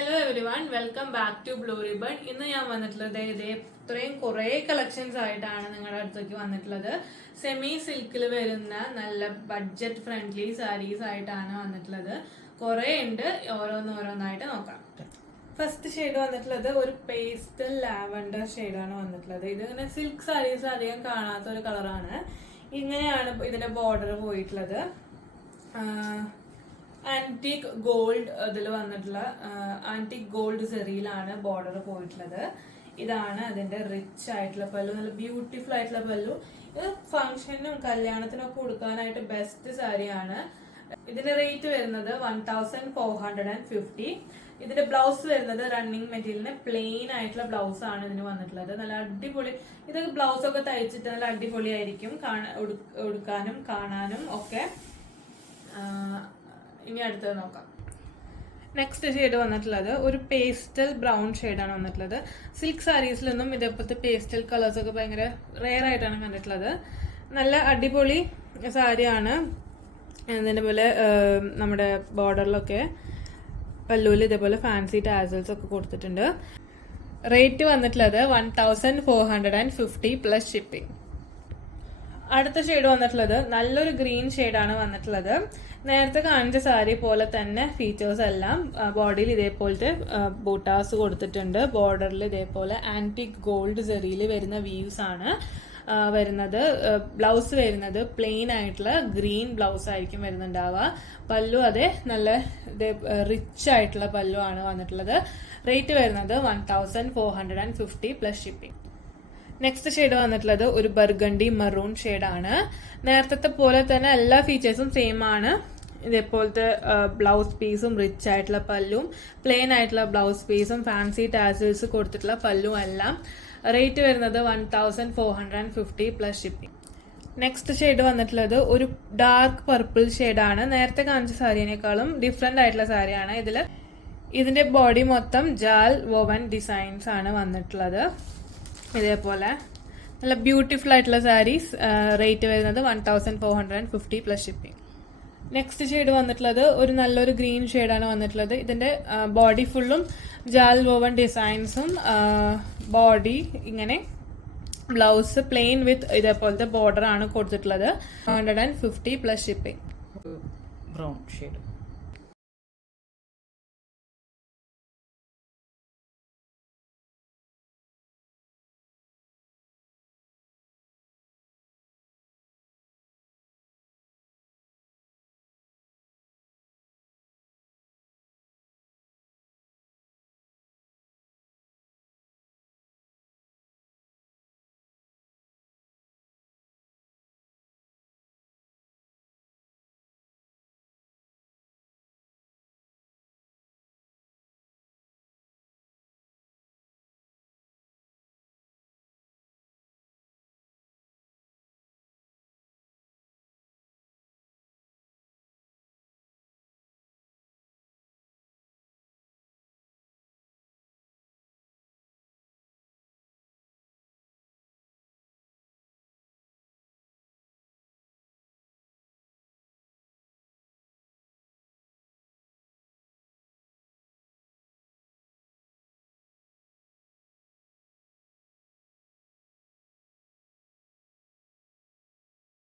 Hello everyone, welcome back to Blue Ribbon. ഇന്ന് ഞാൻ വന്നിട്ടുള്ളത് ഇത്രയും കുറേ കളക്ഷൻസ് ആയിട്ടാണ് നിങ്ങളുടെ അടുത്തേക്ക് വന്നിട്ടുള്ളത്. സെമി സിൽക്കിൽ വരുന്ന നല്ല ബഡ്ജറ്റ് ഫ്രണ്ട്ലി സാരീസ് ആയിട്ടാണ് വന്നിട്ടുള്ളത്. കുറേ ഉണ്ട്, ഓരോന്നായിട്ട് നോക്കാം. ഫസ്റ്റ് ഷെയ്ഡ് വന്നിട്ടുള്ളത് ഒരു പേസ്റ്റൽ ലാവൻഡർ ഷെയ്ഡാണ് വന്നിട്ടുള്ളത്. ഇത് ഇങ്ങനെ സിൽക്ക് സാരീസ് അധികം കാണാത്ത ഒരു കളറാണ്. ഇങ്ങനെയാണ് ഇതിന്റെ ബോർഡർ പോയിട്ടുള്ളത്. ആന്റിക് ഗോൾഡ് ഇതിൽ വന്നിട്ടുള്ള ആന്റിക് ഗോൾഡ് സെറിയിലാണ് ബോർഡർ പോയിട്ടുള്ളത്. ഇതാണ് അതിന്റെ റിച്ച് ആയിട്ടുള്ള പല്ലു, നല്ല ബ്യൂട്ടിഫുൾ ആയിട്ടുള്ള പല്ലു. ഇത് ഫംഗ്ഷനും കല്യാണത്തിനും ഒക്കെ കൊടുക്കാനായിട്ട് ബെസ്റ്റ് സാരിയാണ്. ഇതിന്റെ റേറ്റ് വരുന്നത് 1450. ഇതിന്റെ ബ്ലൗസ് വരുന്നത് റണ്ണിങ് മെറ്റീരിയലിന് പ്ലെയിൻ ആയിട്ടുള്ള ബ്ലൗസ് ആണ് ഇതിന് വന്നിട്ടുള്ളത്. നല്ല അടിപൊളി, ഇത് ബ്ലൗസ് ഒക്കെ തയ്ച്ചിട്ട് നല്ല അടിപൊളിയായിരിക്കും ഉടുക്കാനും കാണാനും ഒക്കെ. ഇനി അടുത്തത് നോക്കാം. നെക്സ്റ്റ് ഷെയ്ഡ് വന്നിട്ടുള്ളത് ഒരു പേസ്റ്റൽ ബ്രൗൺ ഷെയ്ഡാണ് വന്നിട്ടുള്ളത്. സിൽക്ക് സാരീസിലൊന്നും ഇതേപോലത്തെ പേസ്റ്റൽ കളേഴ്സ് ഒക്കെ ഭയങ്കര റെയർ ആയിട്ടാണ് കണ്ടിട്ടുള്ളത്. നല്ല അടിപൊളി സാരിയാണ്. ഇതിന്റെ പോലെ നമ്മുടെ ബോർഡറിലൊക്കെ പല്ലുവിൽ ഇതേപോലെ ഫാൻസി ടാസൽസ് ഒക്കെ കൊടുത്തിട്ടുണ്ട്. റേറ്റ് വന്നിട്ടുള്ളത് 1450 പ്ലസ് ഷിപ്പിംഗ്. അടുത്ത ഷെയ്ഡ് വന്നിട്ടുള്ളത് നല്ലൊരു ഗ്രീൻ ഷെയ്ഡാണ് വന്നിട്ടുള്ളത്. നേരത്തെ കാണിച്ച സാരി പോലെ തന്നെ ഫീച്ചേഴ്സ് എല്ലാം. ബോഡിയിൽ ഇതേപോലത്തെ ബൂട്ടാസ് കൊടുത്തിട്ടുണ്ട്. ബോർഡറിൽ ഇതേപോലെ ആന്റിക് ഗോൾഡ് സെറിയിൽ വരുന്ന വീവ്സ് ആണ് വരുന്നത്. ബ്ലൗസ് വരുന്നത് പ്ലെയിൻ ആയിട്ടുള്ള ഗ്രീൻ ബ്ലൗസ് ആയിരിക്കും വരുന്നുണ്ടാവുക. പല്ലു അതെ നല്ല റിച്ച് ആയിട്ടുള്ള പല്ലു ആണ് വന്നിട്ടുള്ളത്. റേറ്റ് വരുന്നത് 1450 പ്ലസ് ഷിപ്പിംഗ്. നെക്സ്റ്റ് ഷെയ്ഡ് വന്നിട്ടുള്ളത് ഒരു ബർഗണ്ടി മറൂൺ ഷെയ്ഡാണ്. നേരത്തെ പോലെ തന്നെ എല്ലാ ഫീച്ചേഴ്സും സെയിം ആണ്. ഇതേപോലത്തെ ബ്ലൗസ് പീസും റിച്ച് ആയിട്ടുള്ള പല്ലും പ്ലെയിൻ ആയിട്ടുള്ള ബ്ലൗസ് പീസും ഫാൻസി ടാസിൽസ് കൊടുത്തിട്ടുള്ള പല്ലും എല്ലാം. റേറ്റ് വരുന്നത് 1450 പ്ലസ് ഷിപ്പിംഗ്. നെക്സ്റ്റ് ഷെയ്ഡ് വന്നിട്ടുള്ളത് ഒരു ഡാർക്ക് പർപ്പിൾ ഷെയ്ഡാണ്. നേരത്തെ കാണിച്ച സാരിയേക്കാളും ഡിഫറെന്റ് ആയിട്ടുള്ള സാരിയാണ്. ഇതിന്റെ ബോഡി മൊത്തം ജാൽ വോവൻ ഡിസൈൻസ് ആണ് വന്നിട്ടുള്ളത്. ഇതേപോലെ നല്ല ബ്യൂട്ടിഫുൾ ആയിട്ടുള്ള സാരീസ്. റേറ്റ് വരുന്നത് 1450 പ്ലസ് ഷിപ്പിംഗ്. നെക്സ്റ്റ് ഷെയ്ഡ് വന്നിട്ടുള്ളത് ഒരു നല്ലൊരു ഗ്രീൻ ഷെയ്ഡാണ് വന്നിട്ടുള്ളത്. ഇതിന്റെ ബോഡി ഫുള്ളും ജാൽ വോവൻ ഡിസൈൻസും ബോഡി ഇങ്ങനെ ബ്ലൗസ് പ്ലെയിൻ വിത്ത് ഇതേപോലത്തെ ബോർഡർ ആണ് കൊടുത്തിട്ടുള്ളത്. 150 പ്ലസ് ഷിപ്പിംഗ്. Brown shade